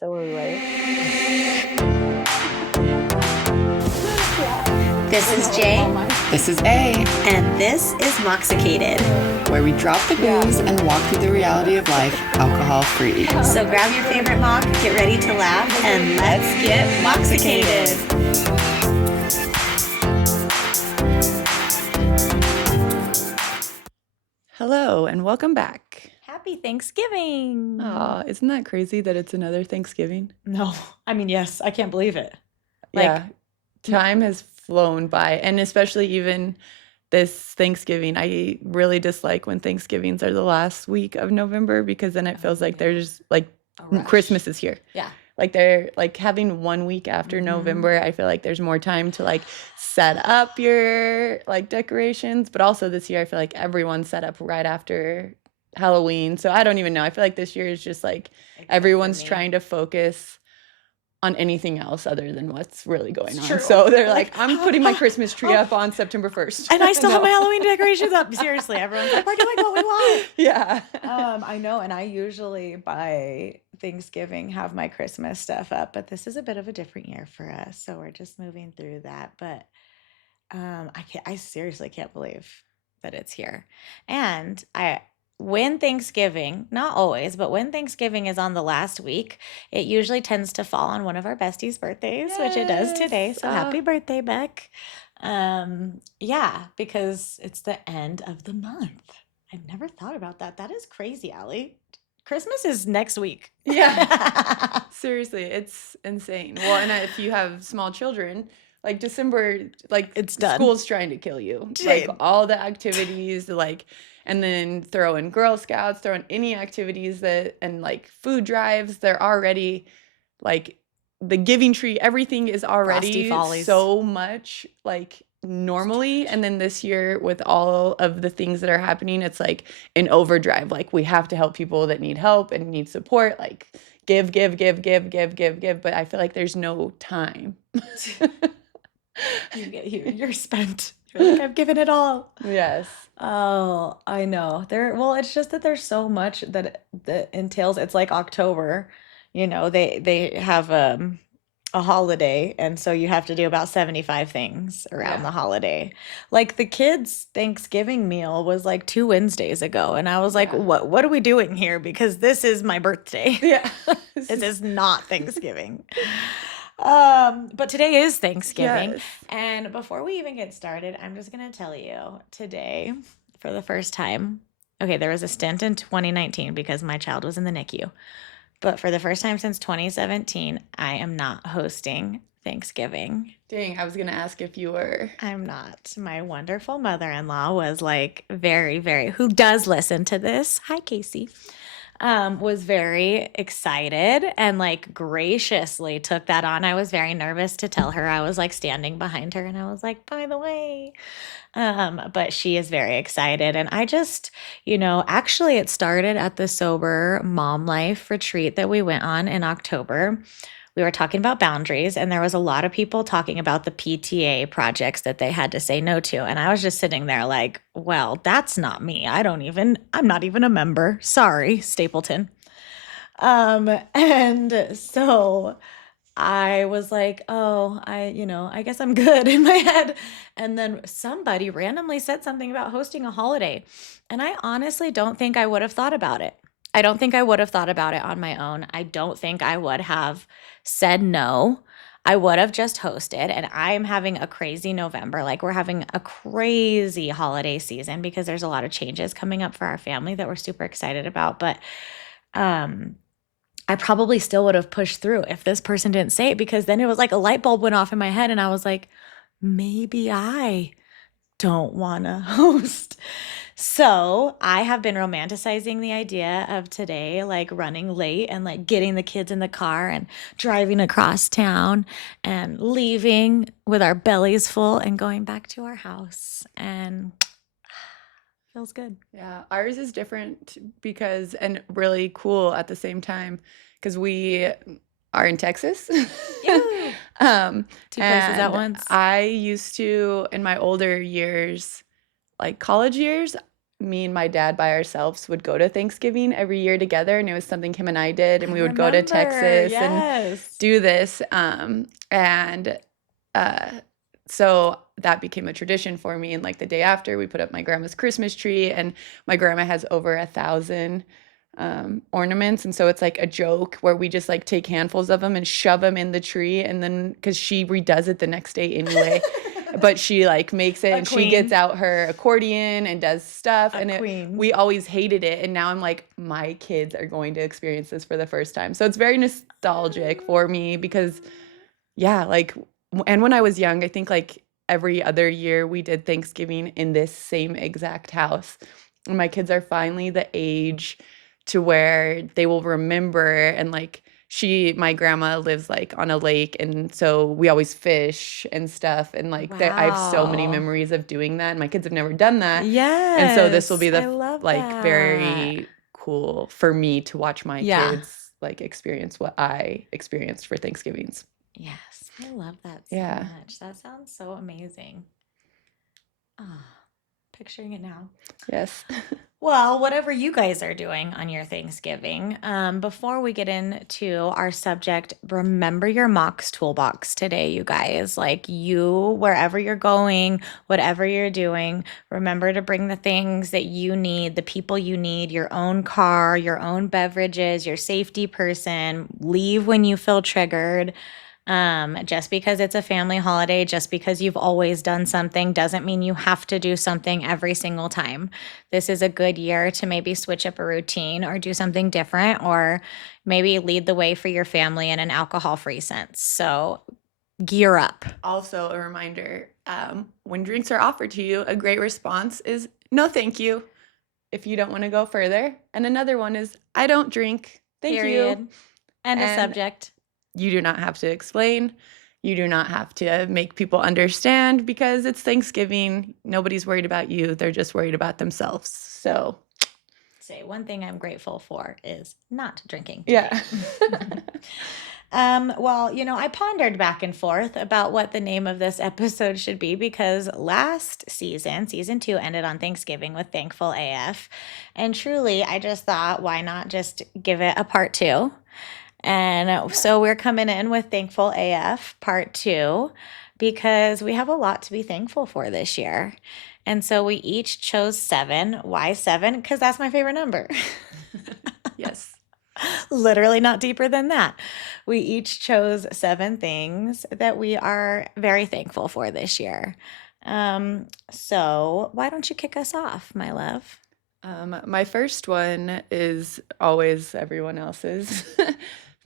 So are we ready? This is Jay. This is A. And this is Moxicated, where we drop the booze and walk through the reality of life alcohol-free. So grab your favorite mock, get ready to laugh, and let's get Moxicated. Hello, and welcome back. Happy Thanksgiving. Oh, isn't that crazy that it's another Thanksgiving? No, I mean, yes, I can't believe it. Yeah, time has flown by, and especially even this Thanksgiving. I really dislike when Thanksgivings are the last week of November because then it feels like there's like Christmas is here. Yeah. Like they're like having 1 week after November. I feel like there's more time to like set up your like decorations, but also this year I feel like everyone's set up right after Halloween. So I don't even know. I feel like this year is just like everyone's trying to focus on anything else other than what's really going on. True. So they're like, I'm putting my Christmas tree up on September 1st. And I still have my Halloween decorations up. Seriously, everyone's like, we're doing what we want. Yeah. I know, and I usually by Thanksgiving have my Christmas stuff up, but this is a bit of a different year for us, so we're just moving through that. But I seriously can't believe that it's here. And when Thanksgiving, not always, but when Thanksgiving is on the last week, it usually tends to fall on one of our besties' birthdays, which it does today. So happy birthday, Beck. Yeah, because it's the end of the month. I've never thought about that. That is crazy, Allie. Christmas is next week. Yeah. Seriously, it's insane. Well, and if you have small children, like December, like it's done. School's trying to kill you. Like all the activities, like, and then throw in Girl Scouts, throw in any activities and like food drives, they're already like the giving tree, everything is already so much like normally. And then this year with all of the things that are happening, it's like an overdrive. Like we have to help people that need help and need support, like give. But I feel like there's no time. You're spent. You're like, I've given it all. Yes. Oh, I know. It's just that there's so much that entails. It's like October, they have a holiday, and so you have to do about 75 things around the holiday. Like the kids' Thanksgiving meal was like 2 Wednesdays ago, and I was like, what are we doing here? Because this is my birthday. Yeah. This is not Thanksgiving. But today is Thanksgiving. Yes. And before we even get started, I'm just going to tell you today, for the first time, okay, there was a stint in 2019 because my child was in the NICU. But for the first time since 2017, I am not hosting Thanksgiving. Dang, I was going to ask if you were. I'm not. My wonderful mother-in-law was like very, very, who does listen to this. Hi, Casey. Was very excited and like graciously took that on. I was very nervous to tell her. I was like standing behind her and I was like, by the way, but she is very excited. And I just, actually it started at the Sober Mom Life retreat that we went on in October. We were talking about boundaries, and there was a lot of people talking about the PTA projects that they had to say no to. And I was just sitting there like, well, that's not me. I'm not even a member. Sorry, Stapleton. And so I was like, oh, I guess I'm good in my head. And then somebody randomly said something about hosting a holiday. And I honestly don't think I would have thought about it. I don't think I would have thought about it on my own. I don't think I would have said no. I would have just hosted, and I'm having a crazy November. Like we're having a crazy holiday season because there's a lot of changes coming up for our family that we're super excited about. But I probably still would have pushed through if this person didn't say it, because then it was like a light bulb went off in my head and I was like, maybe I don't want to host. So I have been romanticizing the idea of today, like running late and like getting the kids in the car and driving across town and leaving with our bellies full and going back to our house. And feels good. Yeah, ours is different and really cool at the same time because we are in Texas. Yeah. 2 places at once. I used to, in my older years, like college years, me and my dad by ourselves would go to Thanksgiving every year together, and it was something him and I did, and I we would go to remember. Texas and Yes. do this. And uh, so that became a tradition for me. And like the day after, we put up my grandma's Christmas tree, and my grandma has over 1,000 ornaments, and so it's like a joke where we just like take handfuls of them and shove them in the tree, and then because she redoes it the next day anyway. But she like makes it A and she gets queen. out her accordion and does stuff, A and queen. we always hated it, and now I'm like, my kids are going to experience this for the first time, so it's very nostalgic for me because yeah, like and when I was young, I think like every other year we did Thanksgiving in this same exact house, and my kids are finally the age to where they will remember. And like my grandma lives like on a lake, and so we always fish and stuff, and like I have so many Wow. memories of doing that, and my kids have never done that. And so this will Yes. be I love like that. very cool for me to watch my Yeah. kids like experience what I experienced for Thanksgivings. Yes. I love that so Yeah. much. That sounds so amazing. Ah, picturing it now. Yes. Well, whatever you guys are doing on your Thanksgiving, before we get into our subject, remember your Mox toolbox today, you guys. Like you, wherever you're going, whatever you're doing, remember to bring the things that you need, the people you need, your own car, your own beverages, your safety person. Leave when you feel triggered. Just because it's a family holiday, just because you've always done something, doesn't mean you have to do something every single time. This is a good year to maybe switch up a routine or do something different, or maybe lead the way for your family in an alcohol free sense. So gear up. Also, a reminder, when drinks are offered to you, a great response is no, thank you, if you don't want to go further. And another one is, I don't drink. Thank you. Period. End of And subject. you do not have to explain. You do not have to make people understand because it's Thanksgiving. Nobody's worried about you. They're just worried about themselves. So, Say one thing I'm grateful for is not drinking today. yeah. Well, I pondered back and forth about what the name of this episode should be because last season 2, ended on Thanksgiving with Thankful AF. And truly, I just thought, why not just give it a part 2? And so we're coming in with Thankful AF part 2 because we have a lot to be thankful for this year. And so we each chose 7. Why 7? Because that's my favorite number. Yes. Literally not deeper than that. We each chose 7 things that we are very thankful for this year. So why don't you kick us off, my love? My first one is always everyone else's,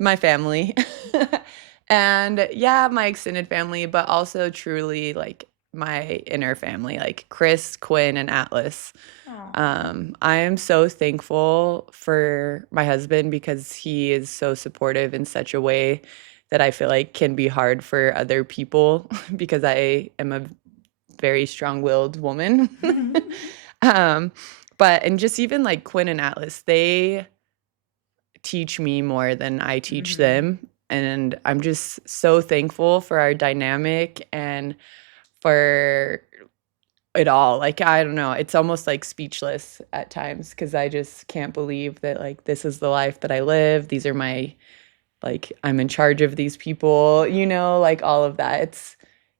my family. And yeah, my extended family, but also truly like my inner family, like Chris, Quinn, and Atlas. I am so thankful for my husband because he is so supportive in such a way that I feel like can be hard for other people because I am a very strong-willed woman. um, and just even like Quinn and Atlas, they teach me more than I teach them. And I'm just so thankful for our dynamic and for it all. Like, I don't know, it's almost like speechless at times because I just can't believe that like this is the life that I live. These are my like I'm in charge of these people, like all of that.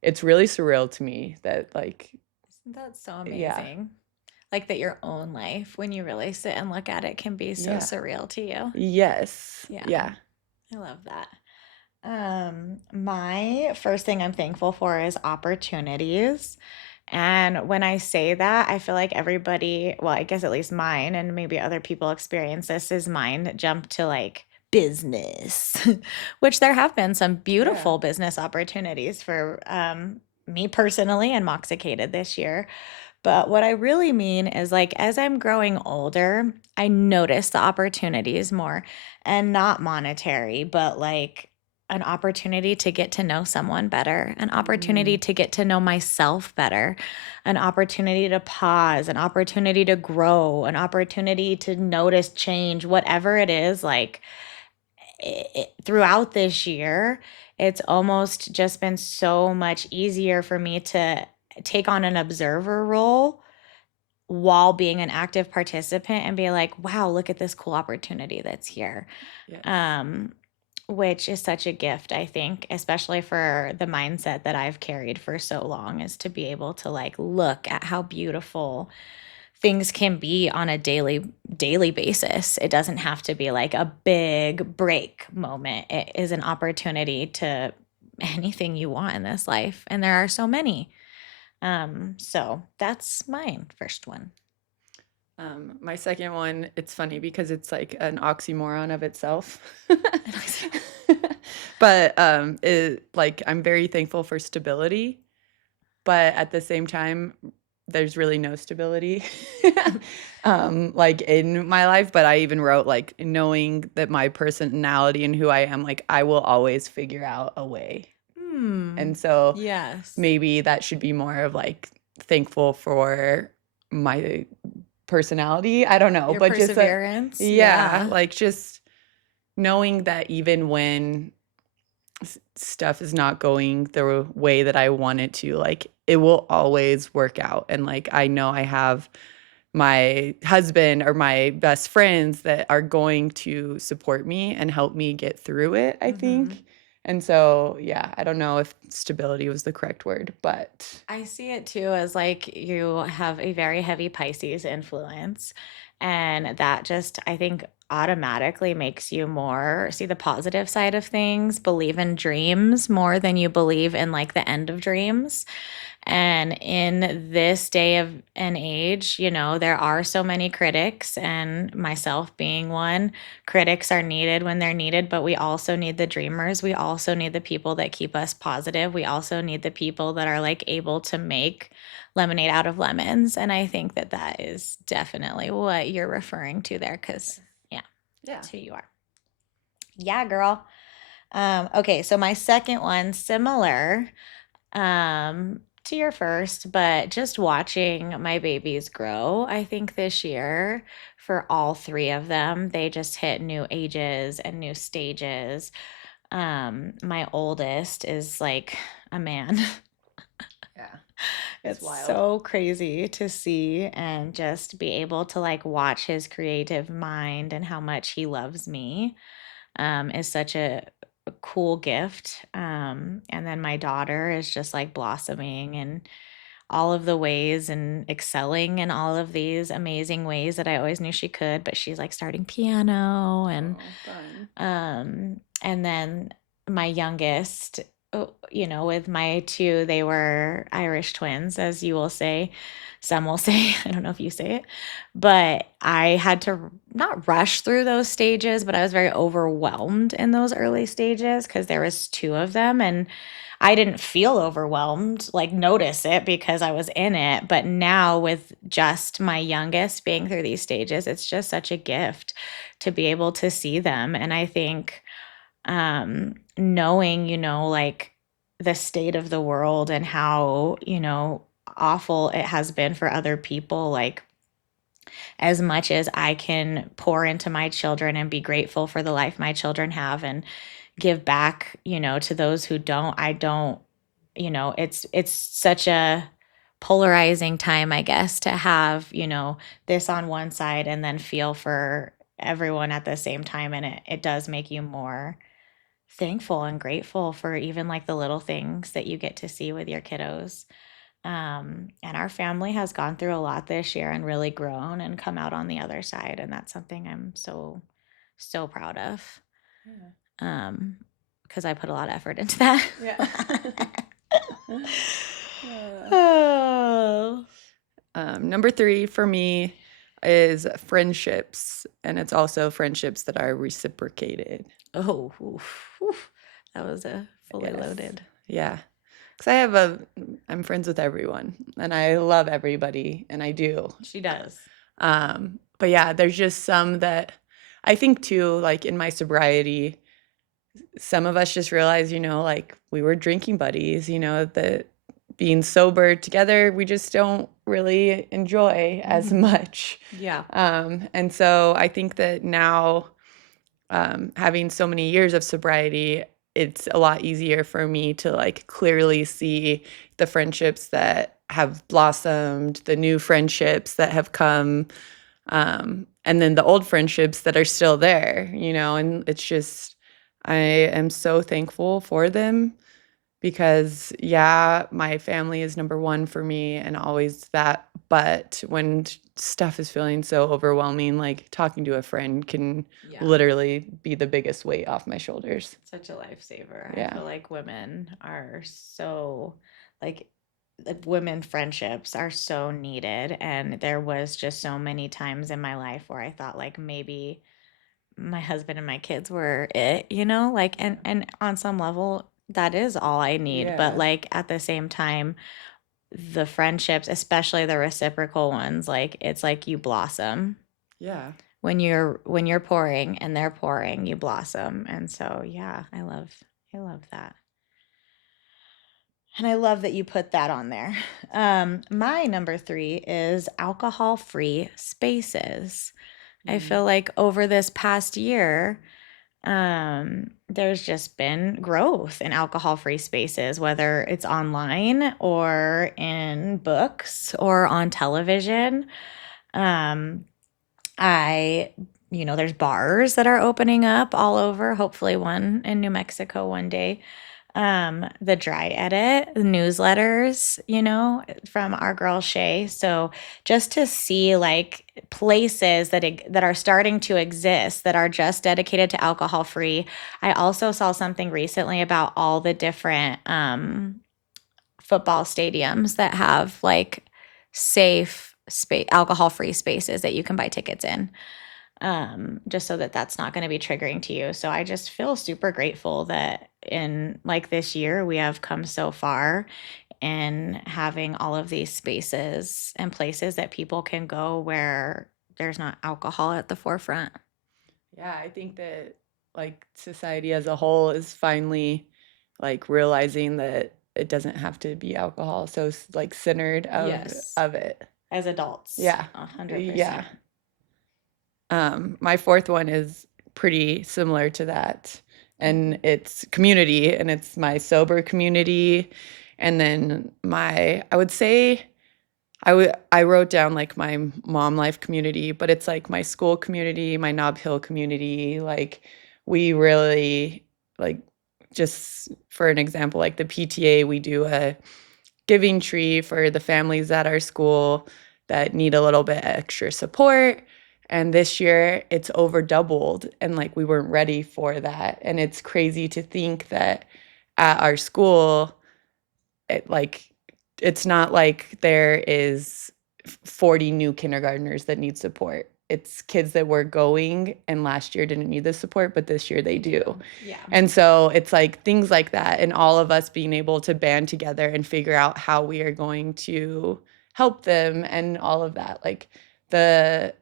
It's really surreal to me that like Isn't that so yeah. amazing? Like that your own life, when you really sit and look at it, can be so Yeah. surreal to you. Yes. Yeah. Yeah. I love that. My first thing I'm thankful for is opportunities. And when I say that, I feel like everybody, well, I guess at least mine, and maybe other people experience this, is mine jump to like business, which there have been some beautiful business opportunities for me personally and Moxicated this year. But what I really mean is like as I'm growing older, I notice the opportunities more, and not monetary, but like an opportunity to get to know someone better, an opportunity to get to know myself better, an opportunity to pause, an opportunity to grow, an opportunity to notice change, whatever it is. Like throughout this year, it's almost just been so much easier for me to take on an observer role while being an active participant and be like, wow, look at this cool opportunity that's here. Yes. Which is such a gift, I think, especially for the mindset that I've carried for so long, is to be able to like look at how beautiful things can be on a daily basis. It doesn't have to be like a big break moment. It is an opportunity to anything you want in this life, and there are so many. So that's mine first one. My second one, it's funny because it's like an oxymoron of itself. But like I'm very thankful for stability, but at the same time, there's really no stability like in my life. But I even wrote like knowing that my personality and who I am, like I will always figure out a way. And so Yes. maybe that should be more of like thankful for my personality. I don't know, Your but just perseverance. yeah, like just knowing that even when stuff is not going the way that I want it to, like it will always work out. And like I know I have my husband or my best friends that are going to support me and help me get through it, I think. And so, yeah, I don't know if stability was the correct word, but I see it too as like you have a very heavy Pisces influence. And that just, I think, automatically makes you more see the positive side of things, believe in dreams more than you believe in like the end of dreams. And in this day of an age, there are so many critics, and myself being one. Critics are needed when they're needed, but we also need the dreamers. We also need the people that keep us positive. We also need the people that are like able to make lemonade out of lemons. And I think that that is definitely what you're referring to there, because, yeah, yeah. that's who you are. Yeah, girl. Okay, so my second one, similar to your first, but just watching my babies grow, I think this year for all three of them, they just hit new ages and new stages. My oldest is like a man. Yeah. It's wild. so crazy to see and just be able to like watch his creative mind and how much he loves me, is such a cool gift. And then my daughter is just like blossoming in all of the ways and excelling in all of these amazing ways that I always knew she could, but she's like starting piano and Fun. and then my youngest, with my two, they were Irish twins, as you will say. Some will say, I don't know if you say it, but I had to not rush through those stages, but I was very overwhelmed in those early stages because there was two of them, and I didn't feel overwhelmed, like notice it because I was in it. But now with just my youngest being through these stages, it's just such a gift to be able to see them. And I think knowing, like the state of the world and how, awful it has been for other people, like as much as I can pour into my children and be grateful for the life my children have and give back, to those who don't, I don't, it's such a polarizing time, I guess, to have, this on one side and then feel for everyone at the same time. And it does make you more thankful and grateful for even like the little things that you get to see with your kiddos. And our family has gone through a lot this year and really grown and come out on the other side. And that's something I'm so, so proud of. Yeah. Because I put a lot of effort into that. Yeah. Oh. Number 3 for me is friendships, and it's also friendships that are reciprocated. Oh, oof. That was a fully Yes. loaded. Yeah. I'm friends with everyone and I love everybody, and I do. She does. But yeah, there's just some that I think too, like in my sobriety, some of us just realized, like we were drinking buddies, that being sober together, we just don't really enjoy as much. Yeah. And so I think that now, having so many years of sobriety, it's a lot easier for me to like clearly see the friendships that have blossomed, the new friendships that have come, and then the old friendships that are still there, and it's just, I am so thankful for them because, yeah, my family is number one for me and always that. But when stuff is feeling so overwhelming, like talking to a friend can Yeah. literally be the biggest weight off my shoulders. Such a lifesaver. I Yeah. feel like women are so, like, women friendships are so needed. And there was just so many times in my life where I thought, like, maybe my husband and my kids were it, like, and on some level, that is all I need. But, Yeah. like, at the same time, the friendships, especially the reciprocal ones, like, it's like you blossom. Yeah. When you're pouring and they're pouring, you blossom. And so, yeah, I love that. And I love that you put that on there. My number 3 is alcohol-free spaces. I feel like over this past year, there's just been growth in alcohol-free spaces, whether it's online or in books or on television. Um, there's bars that are opening up all over, hopefully one in New Mexico one day. The dry edit, the newsletters, from our girl Shay. So just to see like places that are starting to exist that are just dedicated to alcohol free. I also saw something recently about all the different football stadiums that have like safe space, alcohol free spaces that you can buy tickets in, just so that that's not going to be triggering to you. So I just feel super grateful that in like this year we have come so far in having all of these spaces and places that people can go where there's not alcohol at the forefront. Yeah, I think that like society as a whole is finally like realizing that it doesn't have to be alcohol so like centered Yes. of it. As adults. Yeah. 100%. Yeah. My fourth one is pretty similar to that, and it's community, and it's my sober community, and then I would say I wrote down like my mom life community, but it's like my school community, my Nob Hill community. Like we really like, just for an example, like the PTA, we do a giving tree for the families at our school that need a little bit extra support. And this year it's over doubled, and like we weren't ready for that. And it's crazy to think that at our school, it like it's not like there is 40 new kindergartners that need support. It's kids that were going and last year didn't need the support, but this year they do. Yeah. And so it's like things like that, and all of us being able to band together and figure out how we are going to help them and all of that. Like the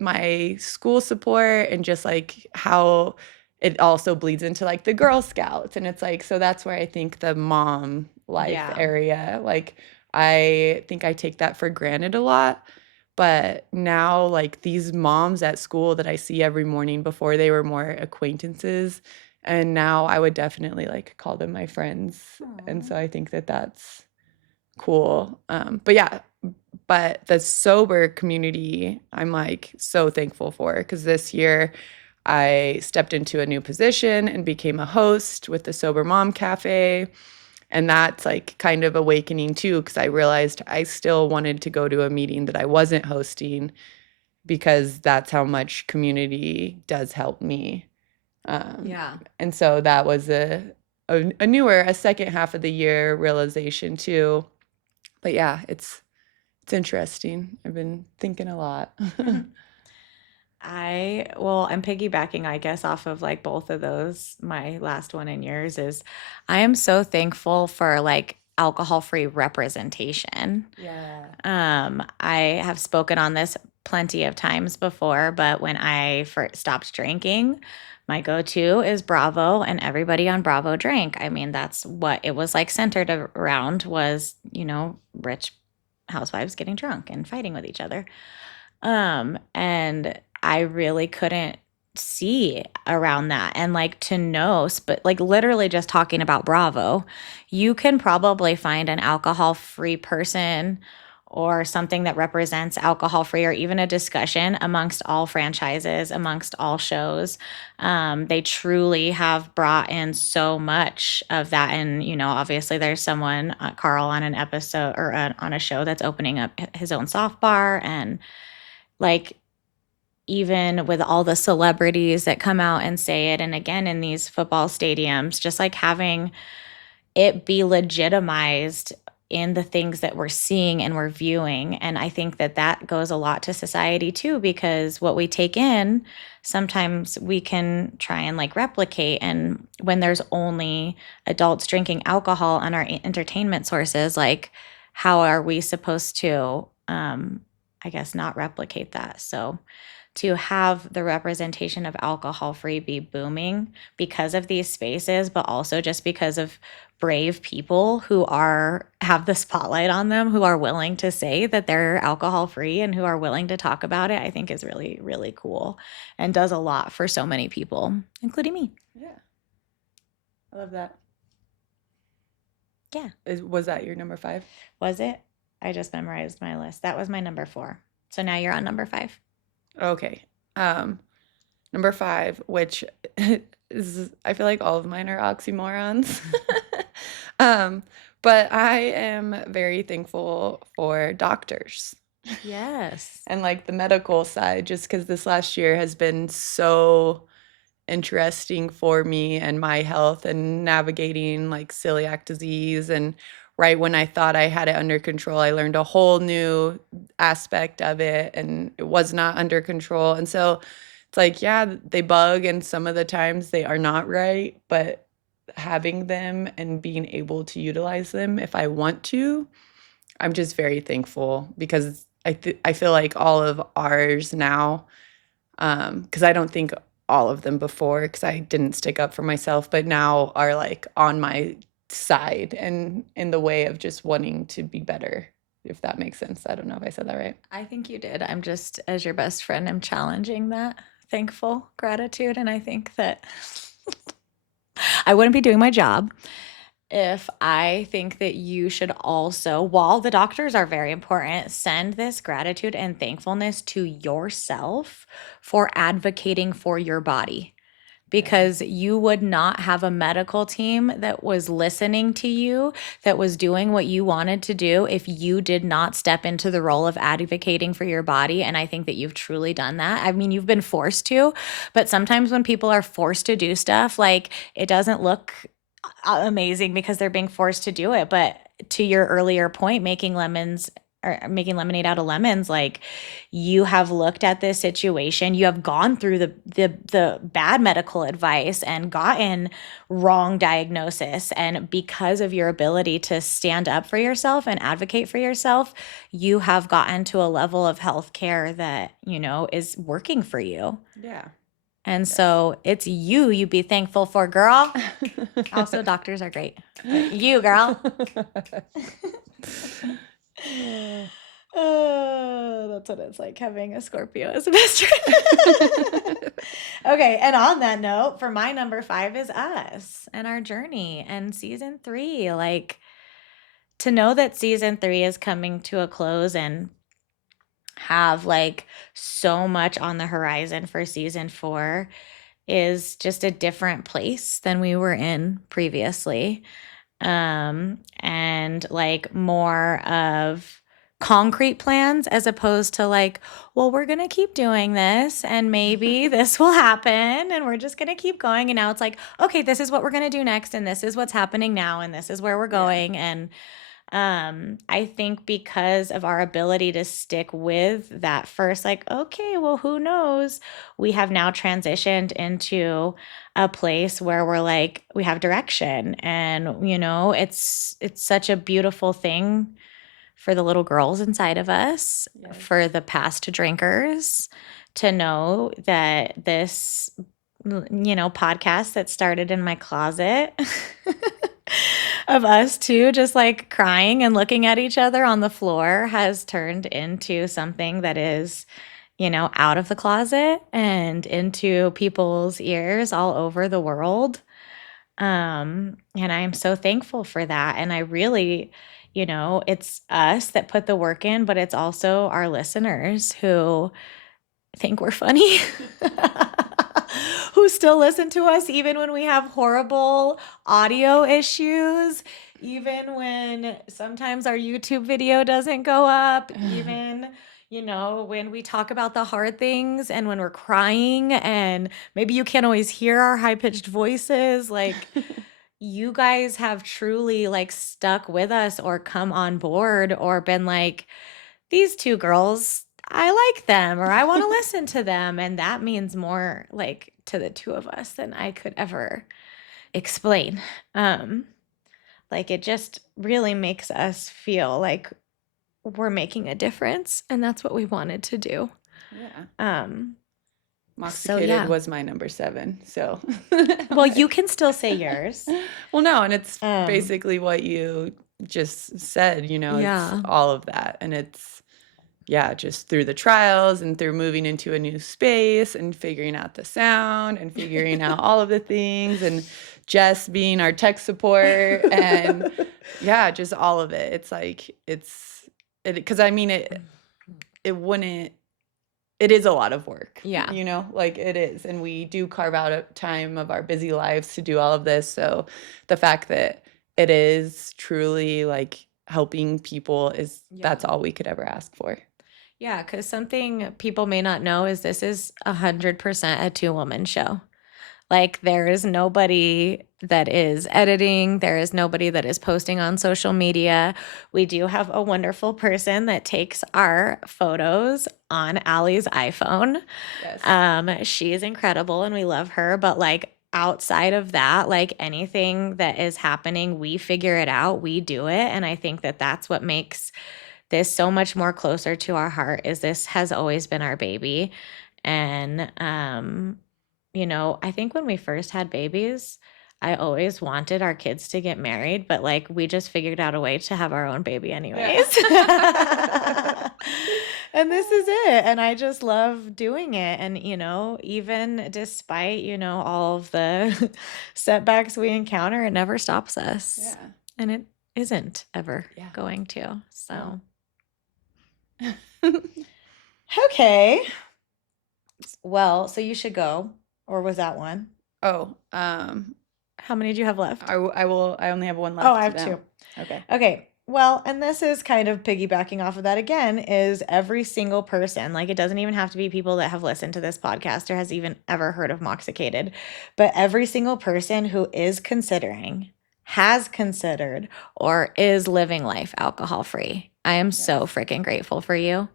my school support, and just like how it also bleeds into like the Girl Scouts. And it's like, so that's where I think the mom life Yeah. area, like I think I take that for granted a lot. But now, like these moms at school that I see every morning, before they were more acquaintances, and now I would definitely like call them my friends. And so I think that that's cool. But yeah, but the sober community, I'm like so thankful for, because this year I stepped into a new position and became a host with the Sober Mom Cafe. And that's like kind of awakening too, because I realized I still wanted to go to a meeting that I wasn't hosting, because that's how much community does help me. Yeah. And so that was a second half of the year realization too. But yeah, it's interesting. I've been thinking a lot. I'm piggybacking, I guess, off of like both of those. My last one and yours is I am so thankful for like alcohol-free representation. Yeah. I have spoken on this plenty of times before, but when I first stopped drinking, my go-to is Bravo, and everybody on Bravo drank. I mean, that's what it was like centered around was, rich housewives getting drunk and fighting with each other. And I really couldn't see around that, and like to know, but like literally just talking about Bravo, you can probably find an alcohol free person or something that represents alcohol free, or even a discussion amongst all franchises, amongst all shows. They truly have brought in so much of that. And, obviously there's someone, Carl, on an episode or on a show that's opening up his own soft bar. And like, even with all the celebrities that come out and say it, and again in these football stadiums, just like having it be legitimized in the things that we're seeing and we're viewing. And I think that that goes a lot to society too, because what we take in, sometimes we can try and like replicate. And when there's only adults drinking alcohol on our entertainment sources, like how are we supposed to, I guess, not replicate that? So to have the representation of alcohol free be booming because of these spaces, but also just because of brave people who have the spotlight on them, who are willing to say that they're alcohol free and who are willing to talk about it, I think is really, really cool and does a lot for so many people, including me. Yeah. I love that. Yeah. Was that your number 5? Was it? I just memorized my list. That was my number 4. So now you're on number 5. Okay. Number 5, which is, I feel like all of mine are oxymorons. But I am very thankful for doctors. Yes. And like the medical side, just because this last year has been so interesting for me and my health and navigating like celiac disease. And right when I thought I had it under control, I learned a whole new aspect of it and it was not under control. And so it's like, yeah, they bug and some of the times they are not right, but having them and being able to utilize them if I want to, I'm just very thankful because I feel like all of ours now, because I don't think all of them before because I didn't stick up for myself, but now are like on my side and in the way of just wanting to be better, if that makes sense. I don't know if I said that right. I think you did. I'm just, as your best friend, I'm challenging that thankful gratitude. And I think that I wouldn't be doing my job if I think that you should also, while the doctors are very important, send this gratitude and thankfulness to yourself for advocating for your body. Because you would not have a medical team that was listening to you, that was doing what you wanted to do if you did not step into the role of advocating for your body. And I think that you've truly done that. I mean, you've been forced to, but sometimes when people are forced to do stuff, like it doesn't look amazing because they're being forced to do it. But to your earlier point, making lemons or making lemonade out of lemons, like you have looked at this situation, you have gone through the bad medical advice and gotten wrong diagnosis, and because of your ability to stand up for yourself and advocate for yourself, you have gotten to a level of healthcare that is working for you. Yeah. And so it's you be thankful for, girl. Also, doctors are great. But you, girl. Oh, that's what it's like having a Scorpio as a best friend. Okay, and on that note, for my number 5 is us and our journey and season 3. Like, to know that season 3 is coming to a close and have like so much on the horizon for season 4 is just a different place than we were in previously. And like more of concrete plans as opposed to like, well, we're going to keep doing this and maybe this will happen and we're just going to keep going. And now it's like, okay, this is what we're going to do next. And this is what's happening now. And this is where we're going. And I think because of our ability to stick with that first, like, okay, well, who knows? We have now transitioned into a place where we're like, we have direction. And, it's such a beautiful thing for the little girls inside of us, Yes. for the past drinkers, to know that this, podcast that started in my closet of us two just like crying and looking at each other on the floor has turned into something that is out of the closet and into people's ears all over the world. And I'm so thankful for that. And I really, it's us that put the work in, but it's also our listeners who think we're funny, who still listen to us even when we have horrible audio issues, even when sometimes our YouTube video doesn't go up, even when we talk about the hard things and when we're crying and maybe you can't always hear our high-pitched voices, like you guys have truly like stuck with us or come on board or been like, these two girls, I like them or I want to listen to them. And that means more like to the two of us than I could ever explain. Like it just really makes us feel like we're making a difference. And that's what we wanted to do. Yeah. So Moxicated yeah. was my number 7. So Well, you can still say yours. Well, no, and it's Um, basically what you just said, it's yeah. all of that. And it's, yeah, just through the trials and through moving into a new space and figuring out the sound and figuring out all of the things and Jess being our tech support and yeah, just all of it. It's like, because I mean, it wouldn't, it is a lot of work. Yeah. Like it is. And we do carve out a time of our busy lives to do all of this. So the fact that it is truly like helping people that's all we could ever ask for. Yeah, because something people may not know is this is 100% a two-woman show. Like there is nobody that is editing. There is nobody that is posting on social media. We do have a wonderful person that takes our photos on Allie's iPhone. Yes. She is incredible and we love her. But like outside of that, like anything that is happening, we figure it out. We do it. And I think that that's what makes this so much more closer to our heart is this has always been our baby. And I think when we first had babies, I always wanted our kids to get married, but like we just figured out a way to have our own baby anyways. Yeah. And this is it. And I just love doing it. And, even despite, all of the setbacks we encounter, it never stops us. Yeah. And it isn't ever Yeah. going to. So, Yeah. okay. Well, so you should go. Or was that one? Oh, How many do you have left? I only have one left. Oh, I have now. 2. Okay. Okay. Well, and this is kind of piggybacking off of that again, is every single person, like it doesn't even have to be people that have listened to this podcast or has even ever heard of Moxicated, but every single person who is considering, has considered, or is living life alcohol free. I am so freaking grateful for you.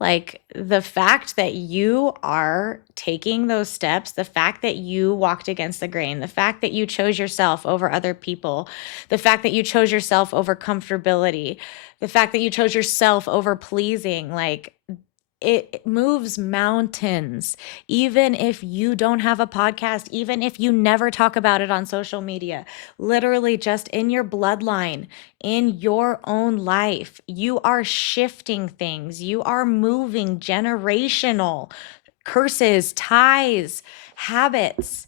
Like the fact that you are taking those steps, the fact that you walked against the grain, the fact that you chose yourself over other people, the fact that you chose yourself over comfortability, the fact that you chose yourself over pleasing, like it moves mountains. Even if you don't have a podcast, even if you never talk about it on social media, literally just in your bloodline, in your own life, you are shifting things. You are moving generational curses, ties, habits.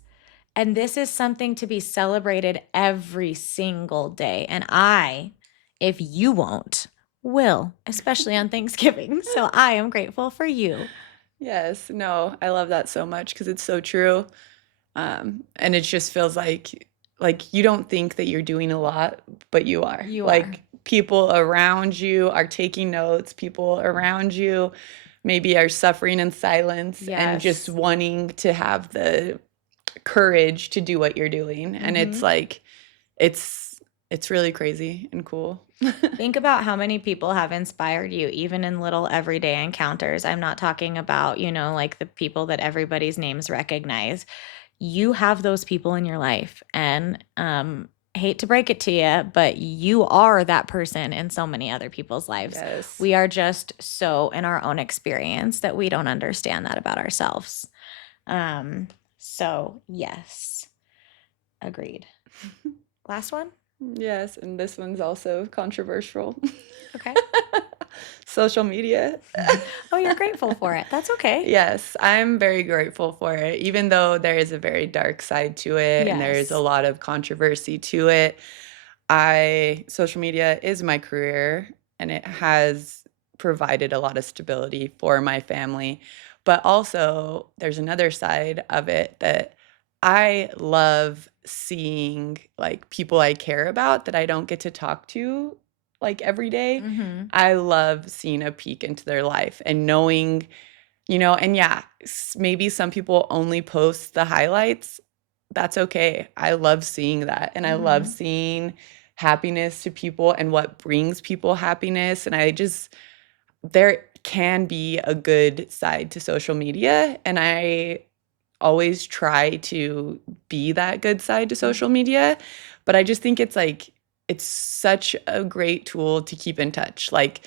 And this is something to be celebrated every single day. And if you won't, will, especially on Thanksgiving. So I am grateful for you. Yes. No, I love that so much because it's so true. And it just feels like you don't think that you're doing a lot, but you are. You like are. People around you are taking notes. People around you maybe are suffering in silence and just Yes. wanting to have the courage to do what you're doing. And it's like it's really crazy and cool. Think about how many people have inspired you, even in little everyday encounters. I'm not talking about, like the people that everybody's names recognize. You have those people in your life. And hate to break it to you, but you are that person in so many other people's lives. Yes. We are just so in our own experience that we don't understand that about ourselves. So, yes, agreed. Last one? Yes, and this one's also controversial. Okay. social media. Oh, you're grateful for it. That's okay. Yes, I'm very grateful for it, even though there is a very dark side to it and there is a Yes. lot of controversy to it. Social media is my career and it has provided a lot of stability for my family. But also, there's another side of it that I love seeing like people I care about that I don't get to talk to like every day. Mm-hmm. I love seeing a peek into their life and knowing, and yeah, maybe some people only post the highlights. That's okay. I love seeing that. And I love Mm-hmm. seeing happiness to people and what brings people happiness. And there can be a good side to social media. And I always try to be that good side to social media. But I just think it's such a great tool to keep in touch. Like,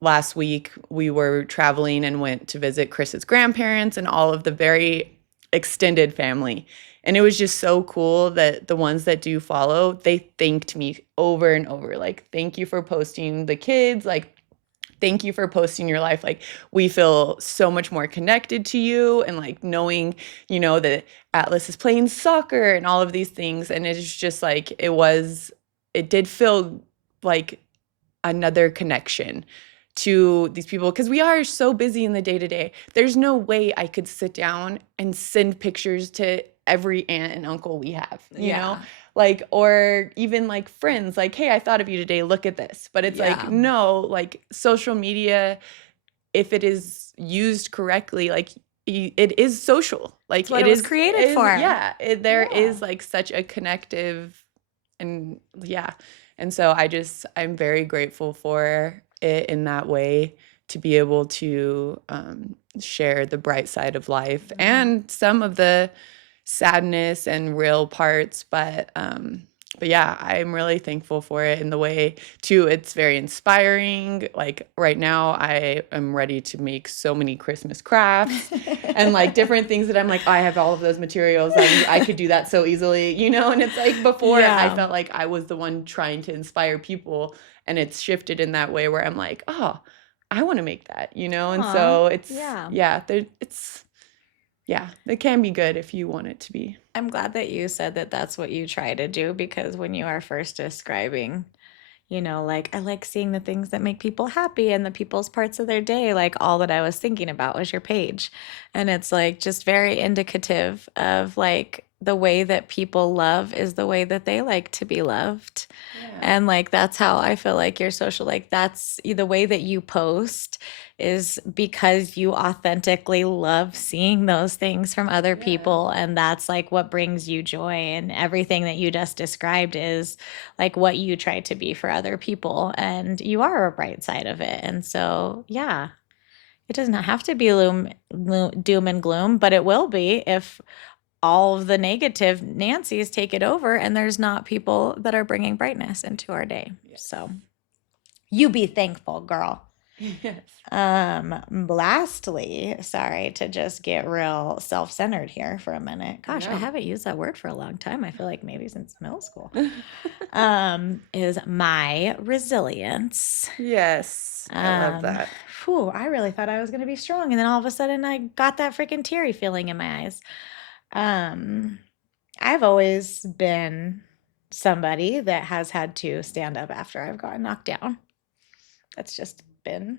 last week, we were traveling and went to visit Chris's grandparents and all of the very extended family. And it was just so cool that the ones that do follow, they thanked me over and over. Like, thank you for posting the kids. Like, thank you for posting your life. Like, we feel so much more connected to you and like knowing, that Atlas is playing soccer and all of these things. And it's just like, it did feel like another connection to these people because we are so busy in the day to day. There's no way I could sit down and send pictures to every aunt and uncle we have, Yeah. like, or even like friends, like, hey, I thought of you today, look at this. But it's like, Yeah. no, like social media, if it is used correctly, like it is social. Like It's what it was created for. yeah, there Yeah. is like such a connective and yeah. And so I'm very grateful for it in that way to be able to share the bright side of life and some of the sadness and real parts. But yeah, I'm really thankful for it in the way too. It's very inspiring. Like right now, I am ready to make so many Christmas crafts and like different things that I'm like, I have all of those materials. I could do that so easily, And it's like before I Yeah. felt like I was the one trying to inspire people, and it's shifted in that way where I'm like, oh, I want to make that, And Aw, so it's yeah. yeah, it can be good if you want it to be. I'm glad that you said that that's what you try to do because when you are first describing, like I like seeing the things that make people happy and the people's parts of their day, like all that I was thinking about was your page. And it's like just very indicative of like the way that people love is the way that they like to be loved. And like that's how I feel like your social, like that's the way that you post is because you authentically love seeing those things from other people. And that's like what brings you joy. And everything that you just described is like what you try to be for other people. And you are a bright side of it. And so, yeah, it does not have to be doom and gloom, but it will be if all of the negative Nancy's take it over and there's not people that are bringing brightness into our day. So you be thankful, girl. Yes. Lastly, sorry to just get real self-centered here for a minute. Gosh, I No. haven't used that word for a long time. I feel like maybe since middle school. Is my resilience. Yes, I love that. Whew, I really thought I was going to be strong. And then all of a sudden I got that freaking teary feeling in my eyes. I've always been somebody that has had to stand up after I've gotten knocked down. That's just been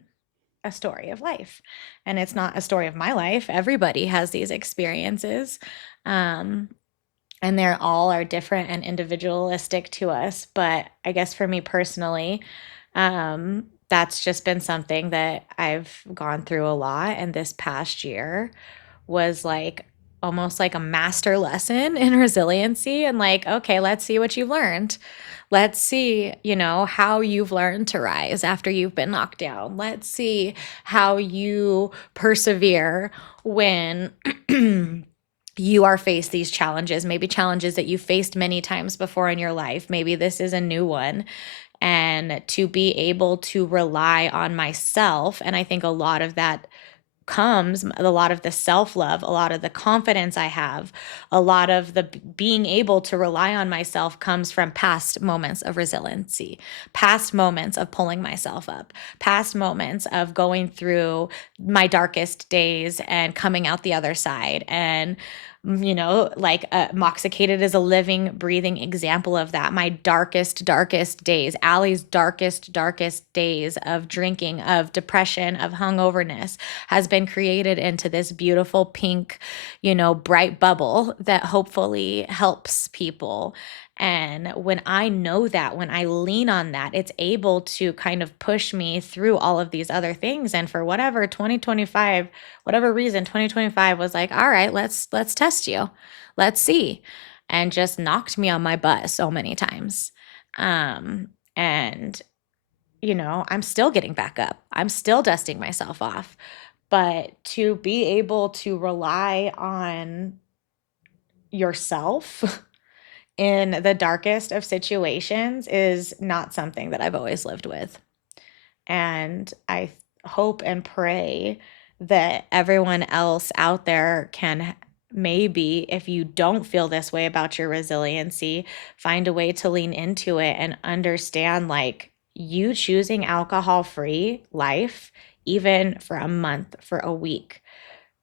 a story of life. And it's not a story of my life. Everybody has these experiences. And they're all are different and individualistic to us. But I guess for me personally, that's just been something that I've gone through a lot. And this past year was like almost like a master lesson in resiliency and like, okay, let's see what you've learned. Let's see, how you've learned to rise after you've been knocked down. Let's see how you persevere when you are faced these challenges, maybe challenges that you faced many times before in your life. Maybe this is a new one. And to be able to rely on myself. And I think a lot of that comes a lot of the self-love, a lot of the confidence I have, a lot of the being able to rely on myself comes from past moments of resiliency, past moments of pulling myself up, past moments of going through my darkest days and coming out the other side. And like Moxicated is a living, breathing example of that. My darkest, darkest days, Allie's darkest, darkest days of drinking, of depression, of hungoverness has been created into this beautiful pink, bright bubble that hopefully helps people. And when I know that, when I lean on that, it's able to kind of push me through all of these other things. And for whatever 2025, whatever reason, 2025 was like, all right, let's test you. Let's see. And just knocked me on my butt so many times. And I'm still getting back up. I'm still dusting myself off. But to be able to rely on yourself in the darkest of situations is not something that I've always lived with. And I hope and pray that everyone else out there can maybe, if you don't feel this way about your resiliency, find a way to lean into it and understand like you choosing alcohol-free life, even for a month, for a week,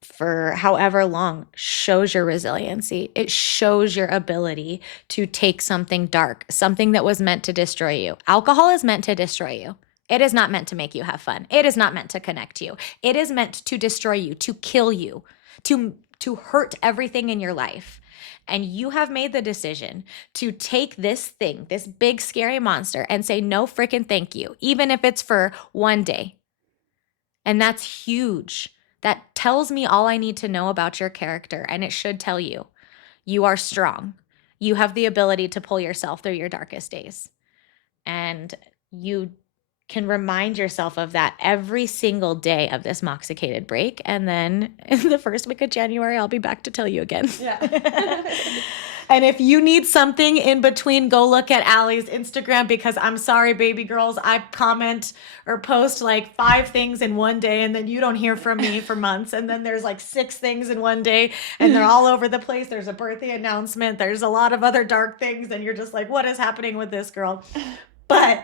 for however long, shows your resiliency. It shows your ability to take something dark, something that was meant to destroy you. Alcohol is meant to destroy you. It is not meant to make you have fun. It is not meant to connect you. It is meant to destroy you, to kill you, to hurt everything in your life. And you have made the decision to take this thing, this big scary monster, and say no freaking thank you, even if it's for one day. And that's huge. That tells me all I need to know about your character, and it should tell you. You are strong. You have the ability to pull yourself through your darkest days. And you can remind yourself of that every single day of this Moxicated break. And then in the first week of January, I'll be back to tell you again. Yeah. And if you need something in between, go look at Allie's Instagram, because I'm sorry, baby girls, I comment or post like 5 things in one day and then you don't hear from me for months. And then there's like 6 things in one day and they're all over the place. There's a birthday announcement. There's a lot of other dark things. And you're just like, what is happening with this girl? But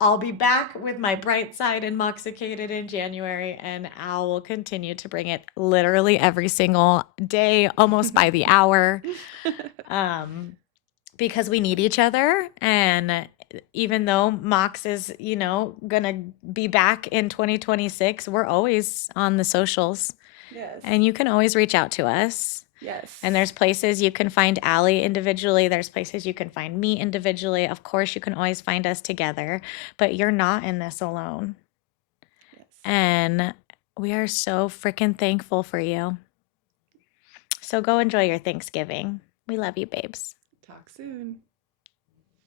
I'll be back with my bright side and Moxicated in January, and Al will continue to bring it literally every single day, almost by the hour, because we need each other. And even though Mox is, gonna be back in 2026, we're always on the socials. Yes. And you can always reach out to us. Yes. And there's places you can find Allie individually. There's places you can find me individually. Of course, you can always find us together, but you're not in this alone. Yes. And we are so freaking thankful for you. So go enjoy your Thanksgiving. We love you, babes. Talk soon.